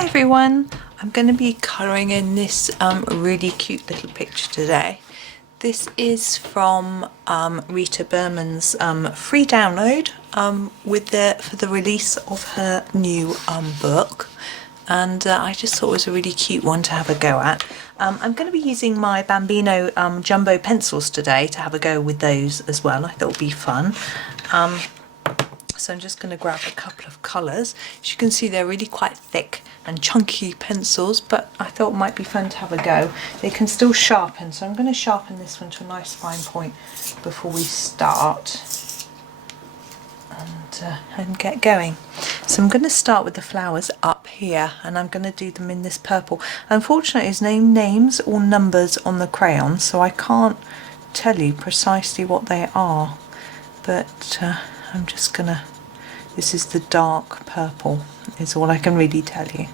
Hi everyone, I'm going to be colouring in this really cute little picture today. This is from Rita Berman's free download for the release of her new book, and I just thought it was a really cute one to have a go at. I'm going to be using my Bambino jumbo pencils today to have a go with those as well. I thought it would be fun. So I'm just going to grab a couple of colours. As you can see, they're really quite thick and chunky pencils, but I thought it might be fun to have a go. They can still sharpen, so I'm going to sharpen this one to a nice fine point before we start and get going. So I'm going to start with the flowers up here, and I'm going to do them in this purple. Unfortunately, there's no names or numbers on the crayon, so I can't tell you precisely what they are, but I'm just going to, this is the dark purple, is all I can really tell you.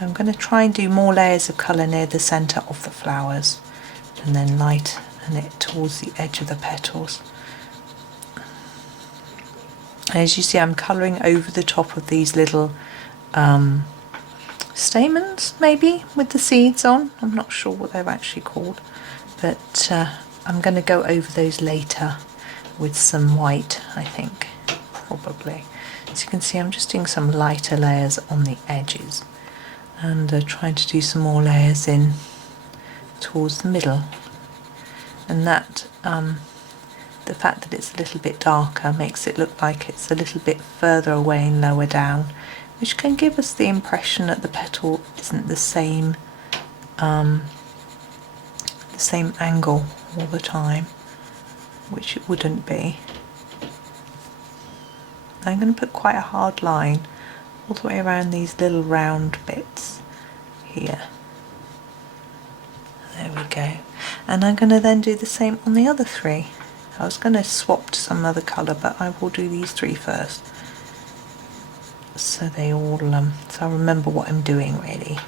I'm going to try and do more layers of colour near the centre of the flowers and then lighten it towards the edge of the petals. As you see, I'm colouring over the top of these little stamens, maybe, with the seeds on. I'm not sure what they're actually called, but I'm going to go over those later with some white, I think, probably. As you can see, I'm just doing some lighter layers on the edges and trying to do some more layers in towards the middle. And that, the fact that it's a little bit darker makes it look like it's a little bit further away and lower down, which can give us the impression that the petal isn't the same angle all the time, which it wouldn't be. I'm going to put quite a hard line all the way around these little round bits here. There we go. And I'm going to then do the same on the other three. I was going to swap to some other colour, but I will do these three first, so they all so I remember what I'm doing really.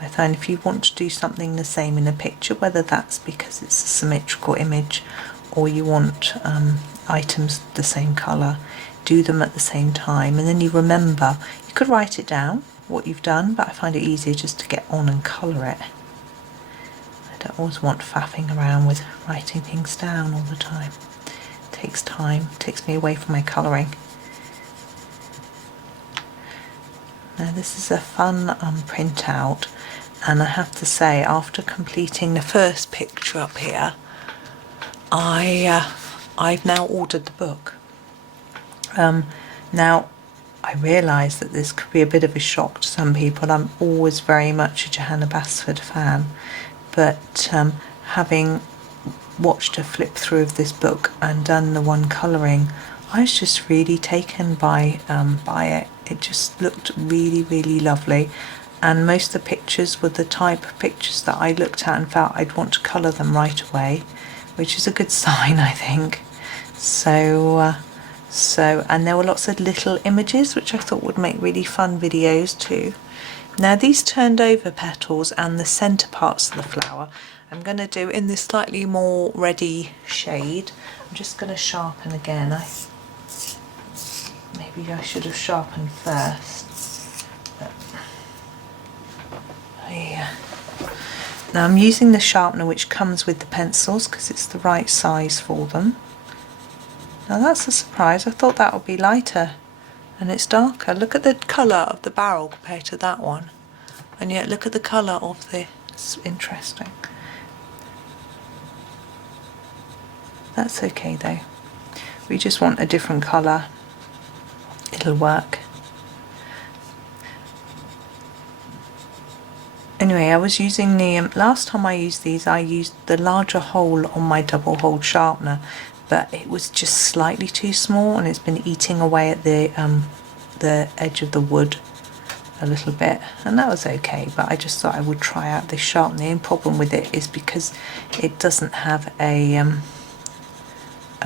I find if you want to do something the same in a picture, whether that's because it's a symmetrical image or you want items the same colour, do them at the same time, and then you remember. You could write it down, what you've done, but I find it easier just to get on and colour it. I don't always want faffing around with writing things down all the time. It takes time, it takes me away from my colouring. Now this is a fun printout, and I have to say, after completing the first picture up here, I've now ordered the book. Now I realise that this could be a bit of a shock to some people. I'm always very much a Johanna Basford fan, but having watched a flip through of this book and done the one colouring, I was just really taken by it. It just looked really, really lovely, and most of the pictures were the type of pictures that I looked at and felt I'd want to colour them right away, which is a good sign, I think. So and there were lots of little images which I thought would make really fun videos too. Now these turned over petals and the centre parts of the flower I'm going to do in this slightly more reddy shade. I'm just going to sharpen again. Maybe I should have sharpened first. But, yeah. Now I'm using the sharpener which comes with the pencils because it's the right size for them. Now that's a surprise. I thought that would be lighter, and it's darker. Look at the colour of the barrel compared to that one, and yet look at the colour of the, it's interesting. That's okay though. We just want a different colour. It'll work. Anyway, I was using the, last time I used these, I used the larger hole on my double hole sharpener, but it was just slightly too small, and it's been eating away at the edge of the wood a little bit, and that was okay, but I just thought I would try out this sharpener. The only problem with it is because it doesn't have a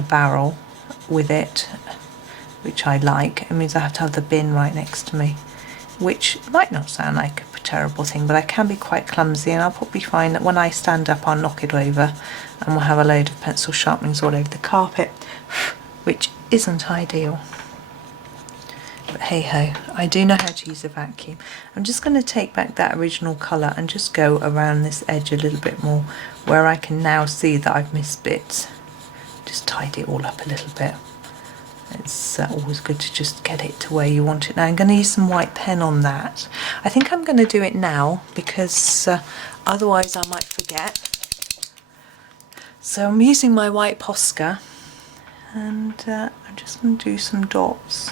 barrel with it, which I like. It means I have to have the bin right next to me, which might not sound like a terrible thing, but I can be quite clumsy, and I'll probably find that when I stand up I'll knock it over and we'll have a load of pencil sharpenings all over the carpet, which isn't ideal. But hey ho, I do know how to use a vacuum. I'm just going to take back that original colour and just go around this edge a little bit more, where I can now see that I've missed bits. Just tidy it all up a little bit. It's always good to just get it to where you want it. Now I'm going to use some white pen on that. I think I'm going to do it now because otherwise I might forget. So I'm using my white Posca, and I'm just going to do some dots.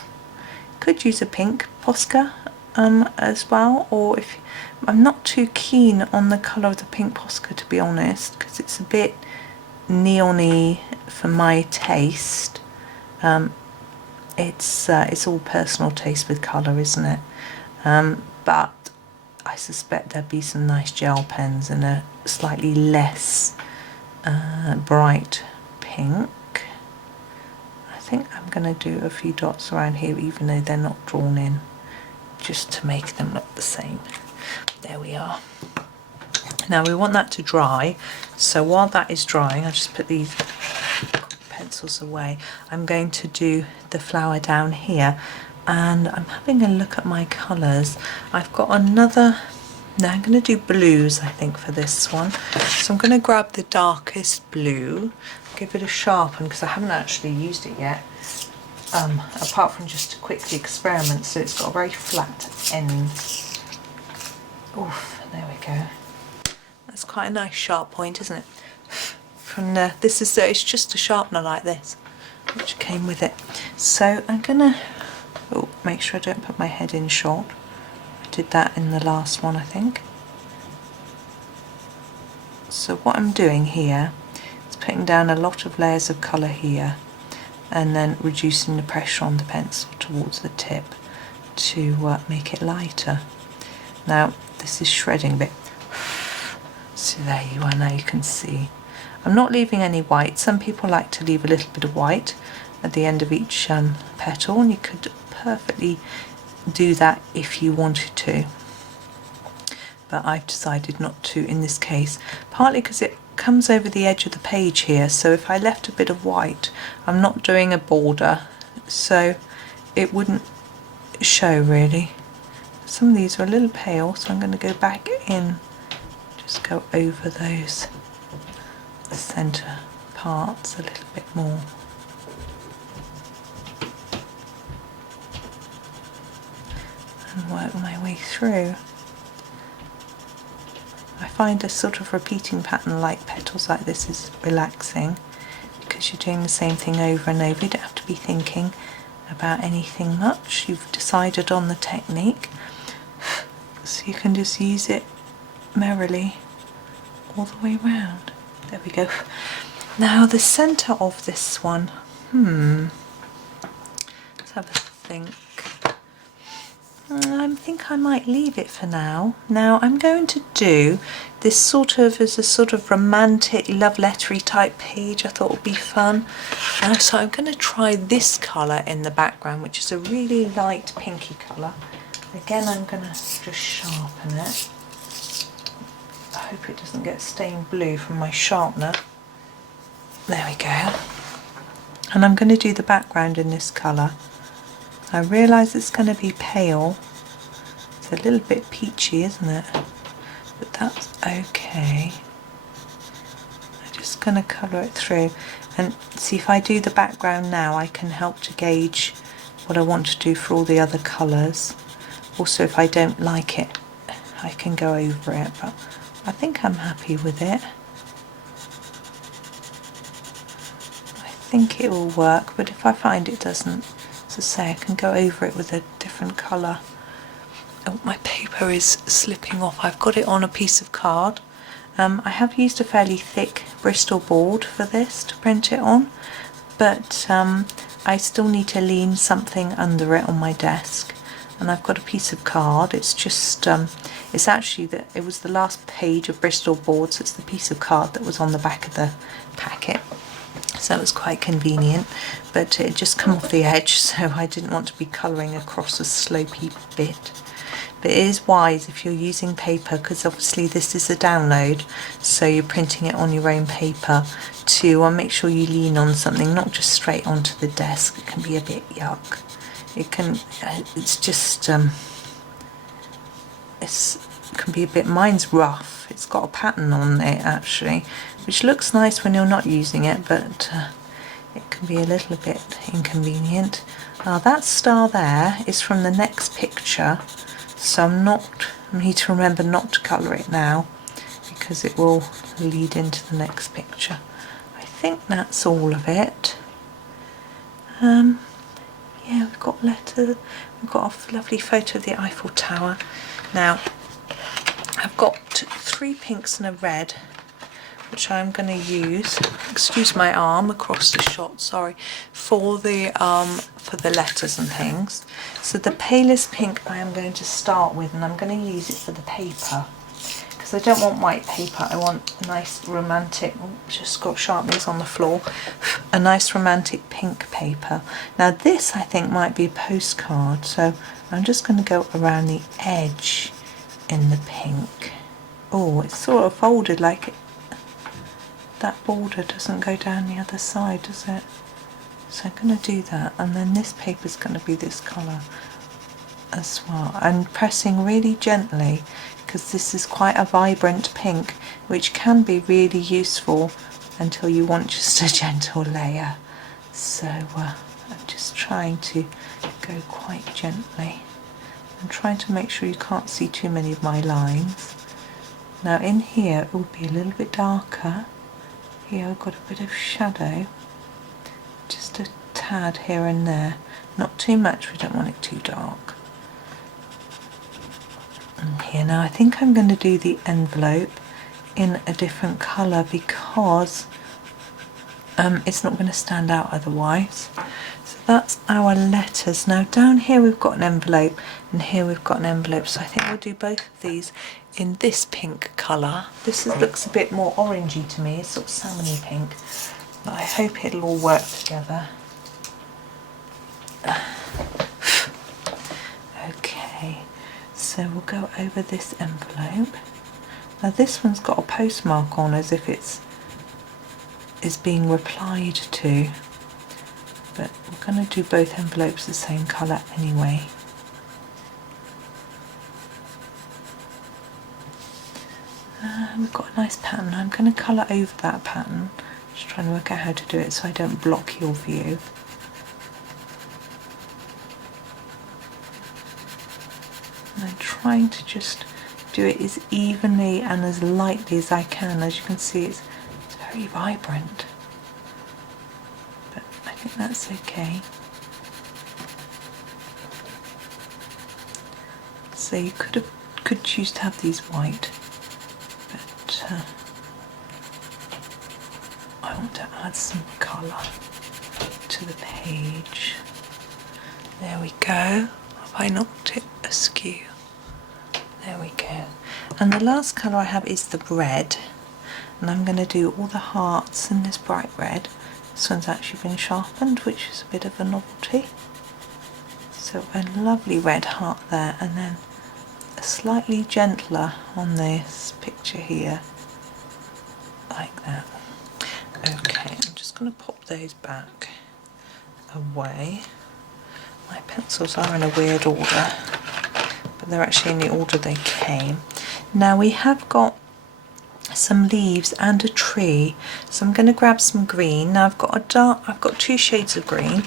Could use a pink Posca as well, or if I'm not too keen on the colour of the pink Posca, to be honest, because it's a bit neon-y for my taste. It's all personal taste with colour, isn't it? But I suspect there'd be some nice gel pens in a slightly less bright pink. I think I'm going to do a few dots around here, even though they're not drawn in, just to make them look the same. There we are. Now we want that to dry, so while that is drying, I'll just put these pencils away. I'm going to do the flower down here, and I'm having a look at my colours. I've got another, now I'm going to do blues I think for this one, so I'm going to grab the darkest blue, give it a sharpen because I haven't actually used it yet, apart from just to quickly experiment, so it's got a very flat end. Oof, there we go. That's quite a nice sharp point, isn't it? From this is it's just a sharpener like this, which came with it. So I'm gonna make sure I don't put my head in short. I did that in the last one, I think. So what I'm doing here is putting down a lot of layers of colour here, and then reducing the pressure on the pencil towards the tip to make it lighter. Now this is shredding bit. So there you are, now you can see. I'm not leaving any white. Some people like to leave a little bit of white at the end of each petal, and you could perfectly do that if you wanted to. But I've decided not to in this case, partly because it comes over the edge of the page here, so if I left a bit of white, I'm not doing a border, so it wouldn't show really. Some of these are a little pale, so I'm going to go back in, just go over those centre parts a little bit more. And work my way through. I find a sort of repeating pattern like petals like this is relaxing, because you're doing the same thing over and over. You don't have to be thinking about anything much. You've decided on the technique, so you can just use it merrily all the way round. There we go. Now the centre of this one, let's have a think. I think I might leave it for now. Now I'm going to do this sort of as a sort of romantic love lettery type page. I thought would be fun. So I'm going to try this colour in the background, which is a really light pinky colour. Again, I'm going to just sharpen it. I hope it doesn't get stained blue from my sharpener. There we go. And I'm going to do the background in this colour. I realise it's going to be pale. It's a little bit peachy, isn't it? But that's okay. I'm just going to colour it through. And see, if I do the background now, I can help to gauge what I want to do for all the other colours. Also, if I don't like it, I can go over it. But I think I'm happy with it. I think it will work, but if I find it doesn't, as I say, I can go over it with a different colour. Oh, my paper is slipping off. I've got it on a piece of card. I have used a fairly thick Bristol board for this to print it on, but I still need to lean something under it on my desk. And I've got a piece of card. It's just, it's actually, it was the last page of Bristol board, so it's the piece of card that was on the back of the packet. So it was quite convenient, but it just come off the edge, so I didn't want to be colouring across a slopey bit. But it is wise if you're using paper, because obviously this is a download, so you're printing it on your own paper, to make sure you lean on something, not just straight onto the desk. It can be a bit yuck it can, it's just, it can be a bit, mine's rough, it's got a pattern on it actually, which looks nice when you're not using it, but it can be a little bit inconvenient. That star there is from the next picture, so I need to remember not to colour it now because it will lead into the next picture. I think that's all of it. Yeah, we've got letters, we've got a lovely photo of the Eiffel Tower. Now, I've got 3 pinks and a red, which I'm going to use, excuse my arm across the shot, sorry, for the letters and things. So the palest pink I am going to start with, and I'm going to use it for the paper, because I don't want white paper, I want a nice romantic, just got sharpeners on the floor, a nice romantic pink paper. Now this I think might be a postcard, so I'm just going to go around the edge in the pink. Oh, it's sort of folded like it. That border doesn't go down the other side, does it? So I'm going to do that, and then this paper is going to be this colour as well. I'm pressing really gently because this is quite a vibrant pink, which can be really useful until you want just a gentle layer. So I'm just trying to go quite gently. I'm trying to make sure you can't see too many of my lines. Now in here it will be a little bit darker. Here I've got a bit of shadow, just a tad here and there, not too much, we don't want it too dark. And here, now I think I'm going to do the envelope in a different colour because it's not going to stand out otherwise. So that's our letters. Now down here we've got an envelope and here we've got an envelope, so I think we'll do both of these in this pink colour. This looks a bit more orangey to me, it's sort of salmony pink, but I hope it'll all work together. Okay, so we'll go over this envelope. Now this one's got a postmark on as if it's being replied to, but we're going to do both envelopes the same colour anyway. We've got a nice pattern. I'm going to colour over that pattern, just trying to work out how to do it so I don't block your view. And I'm trying to just do it as evenly and as lightly as I can. As you can see, it's very vibrant, but I think that's okay. So you could choose to have these white, but I want to add some colour to the page. There we go. Have I knocked it askew? There we go. And the last colour I have is the red, and I'm going to do all the hearts in this bright red. This one's actually been sharpened, which is a bit of a novelty. So a lovely red heart there, and then a slightly gentler on this picture here, like that. Okay, I'm just going to pop those back away. My pencils are in a weird order, but they're actually in the order they came. Now we have got some leaves and a tree, so I'm going to grab some green. Now I've got 2 shades of green.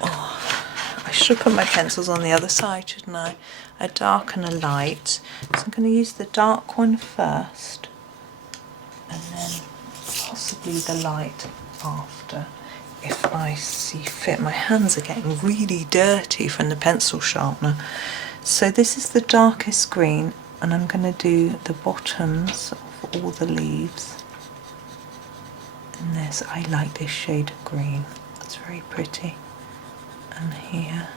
Oh, I should put my pencils on the other side, shouldn't I? A dark and a light. So I'm going to use the dark one first, and then possibly the light after, if I see fit. My hands are getting really dirty from the pencil sharpener. So this is the darkest green, and I'm going to do the bottoms of all the leaves. And this, I like this shade of green, it's very pretty. And here,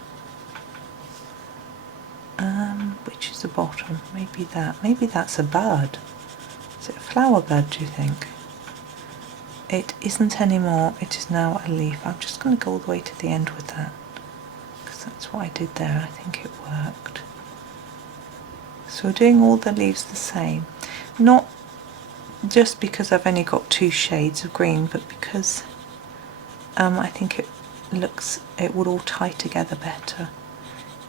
which is the bottom? Maybe that's a bird. Is it a flower bird, do you think? It isn't anymore, it is now a leaf. I'm just going to go all the way to the end with that, because that's what I did there. I think it worked. So we're doing all the leaves the same, not just because I've only got 2 shades of green, but because I think it it would all tie together better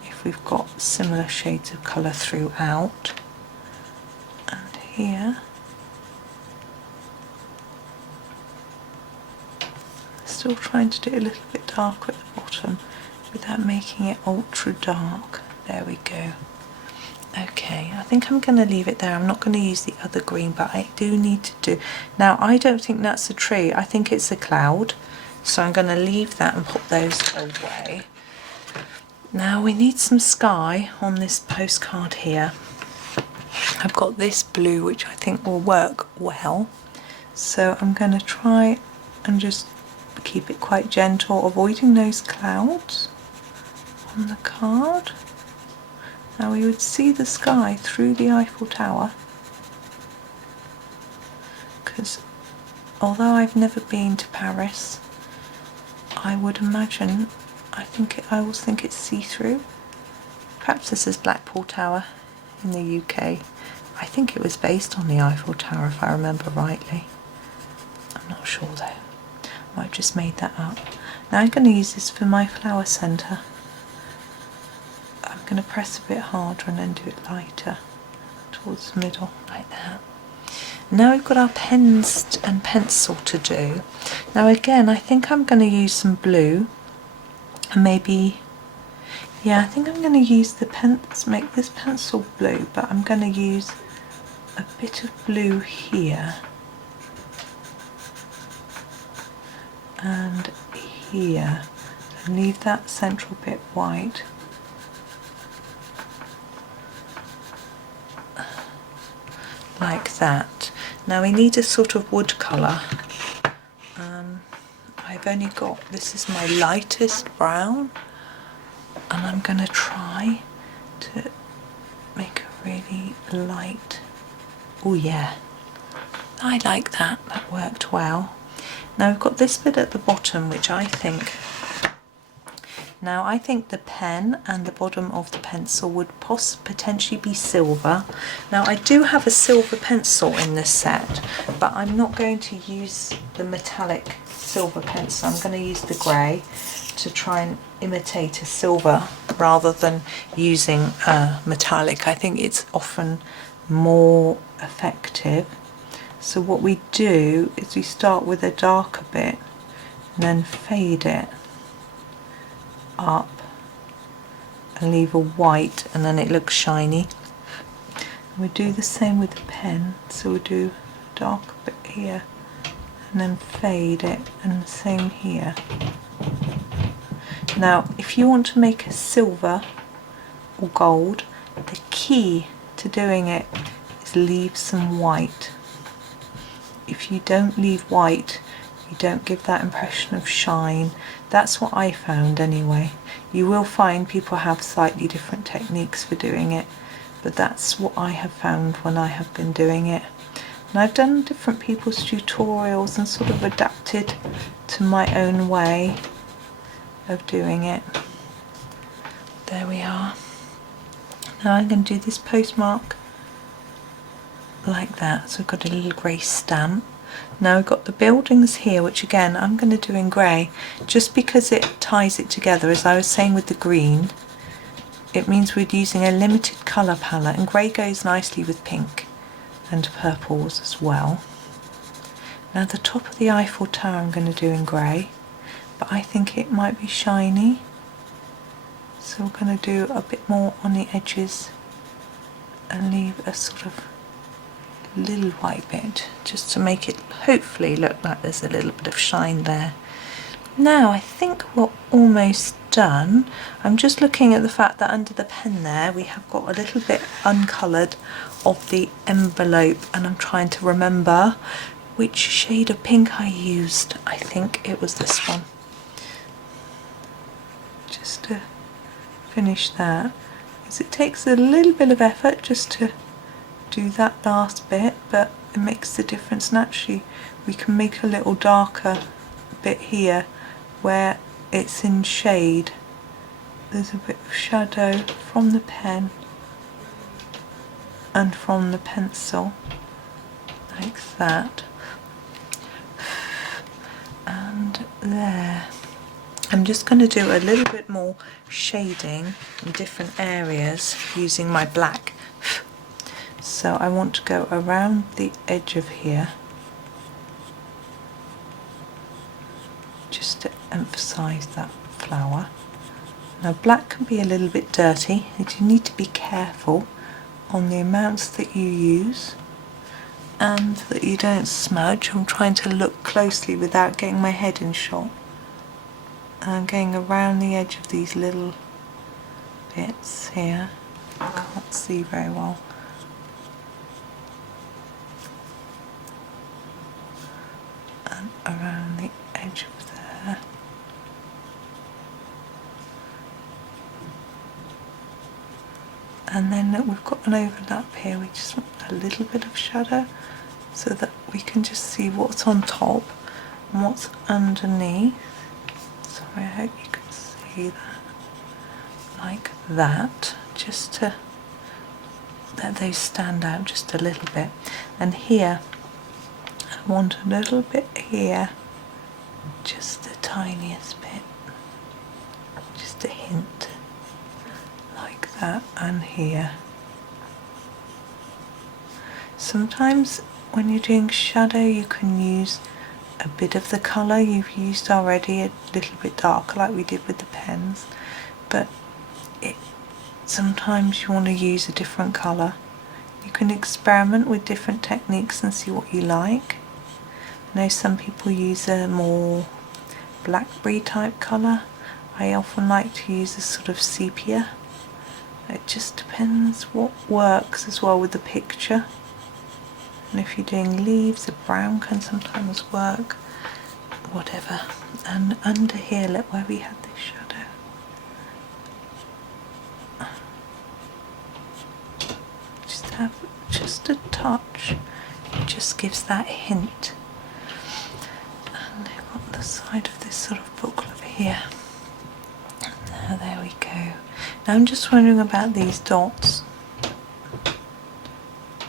if we've got similar shades of colour throughout. And here, still trying to do a little bit darker at the bottom without making it ultra dark. There we go. Okay, I think I'm going to leave it there. I'm not going to use the other green, but I do need to do... Now, I don't think that's a tree. I think it's a cloud. So I'm going to leave that and put those away. Now, we need some sky on this postcard here. I've got this blue, which I think will work well. So I'm going to try and just keep it quite gentle, avoiding those clouds on the card. Now we would see the sky through the Eiffel Tower, because although I've never been to Paris, I would imagine, I always think it's see-through. Perhaps this is Blackpool Tower in the UK. I think it was based on the Eiffel Tower if I remember rightly. I'm not sure though. I might have just made that up. Now I'm going to use this for my flower centre. I'm going to press a bit harder and then do it lighter towards the middle, like that. Now we've got our pens and pencil to do. Now again, I think I'm going to use some blue, and maybe, yeah, I think I'm going to use the make this pencil blue, but I'm going to use a bit of blue here and here, and leave that central bit white. Like that. Now we need a sort of wood colour. I've only got, this is my lightest brown, and I'm going to try to make a really light, oh yeah, I like that, that worked well. Now we've got this bit at the bottom, which I think the pen and the bottom of the pencil would potentially be silver. Now I do have a silver pencil in this set, but I'm not going to use the metallic silver pencil. I'm going to use the grey to try and imitate a silver rather than using a metallic. I think it's often more effective. So what we do is we start with a darker bit and then fade it up and leave a white, and then it looks shiny. And we do the same with the pen, so we do a darker bit here and then fade it, and the same here. Now if you want to make a silver or gold, the key to doing it is leave some white. If you don't leave white, you don't give that impression of shine. That's what I found anyway. You will find people have slightly different techniques for doing it, but that's what I have found when I have been doing it. And I've done different people's tutorials and sort of adapted to my own way of doing it. There we are. Now I'm going to do this postmark like that, so we've got a little grey stamp. Now we've got the buildings here, which again I'm going to do in grey, just because it ties it together. As I was saying with the green, it means we're using a limited colour palette, and grey goes nicely with pink and purples as well. Now the top of the Eiffel Tower I'm going to do in grey, but I think it might be shiny, so we're going to do a bit more on the edges and leave a sort of little white bit just to make it hopefully look like there's a little bit of shine there. Now I think we're almost done. I'm just looking at the fact that under the pen there we have got a little bit uncoloured of the envelope, and I'm trying to remember which shade of pink I used. I think it was this one. Just to finish that, because it takes a little bit of effort just to do that last bit, but it makes the difference. And actually we can make a little darker bit here where it's in shade. There's a bit of shadow from the pen and from the pencil, like that, and there. I'm just going to do a little bit more shading in different areas using my black. So I want to go around the edge of here, just to emphasize that flower. Now black can be a little bit dirty, and you need to be careful on the amounts that you use and that you don't smudge. I'm trying to look closely without getting my head in shot. And I'm going around the edge of these little bits here. I can't see very well. And around the edge of there. And then look, we've got an overlap here. We just want a little bit of shadow so that we can just see what's on top and what's underneath. Sorry, I hope you can see that. Like that, just to let those stand out just a little bit. And here, I want a little bit here, just the tiniest bit, just a hint. Like that, and here. Sometimes when you're doing shadow you can use a bit of the colour you've used already, a little bit darker like we did with the pens, but sometimes you want to use a different colour. You can experiment with different techniques and see what you like. I know some people use a more blackberry type colour. I often like to use a sort of sepia. It just depends what works as well with the picture. And if you're doing leaves, a brown can sometimes work. Whatever. And under here, look where we had this shadow. Just have just a touch. It just gives that hint. And I've got the side of this sort of booklet here. There we go. Now I'm just wondering about these dots. So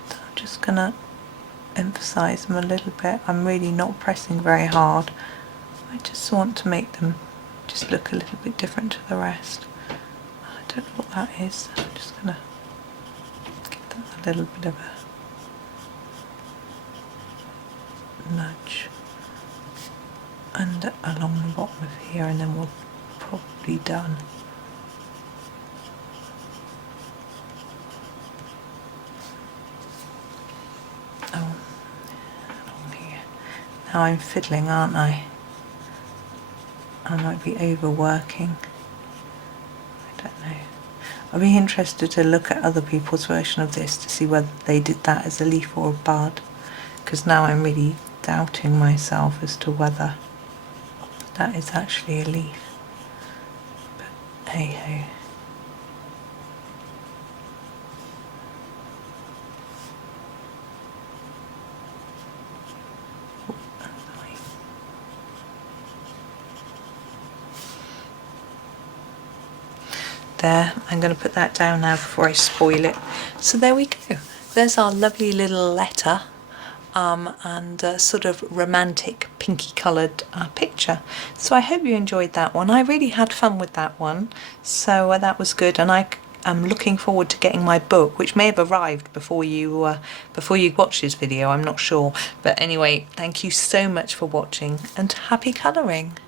I'm just going to emphasize them a little bit. I'm really not pressing very hard. I just want to make them just look a little bit different to the rest. I don't know what that is, so I'm just going to give that a little bit of a nudge and along the bottom of here, and then we'll probably done. Oh, along here. Now I'm fiddling, aren't I? I might be overworking. I don't know. I'd be interested to look at other people's version of this to see whether they did that as a leaf or a bud, because now I'm really doubting myself as to whether that is actually a leaf. But hey ho. There, I'm going to put that down now before I spoil it. So there we go. There's our lovely little letter and a sort of romantic pinky coloured picture. So I hope you enjoyed that one. I really had fun with that one. So that was good, and I'm looking forward to getting my book, which may have arrived before you watch this video. I'm not sure. But anyway, thank you so much for watching, and happy colouring.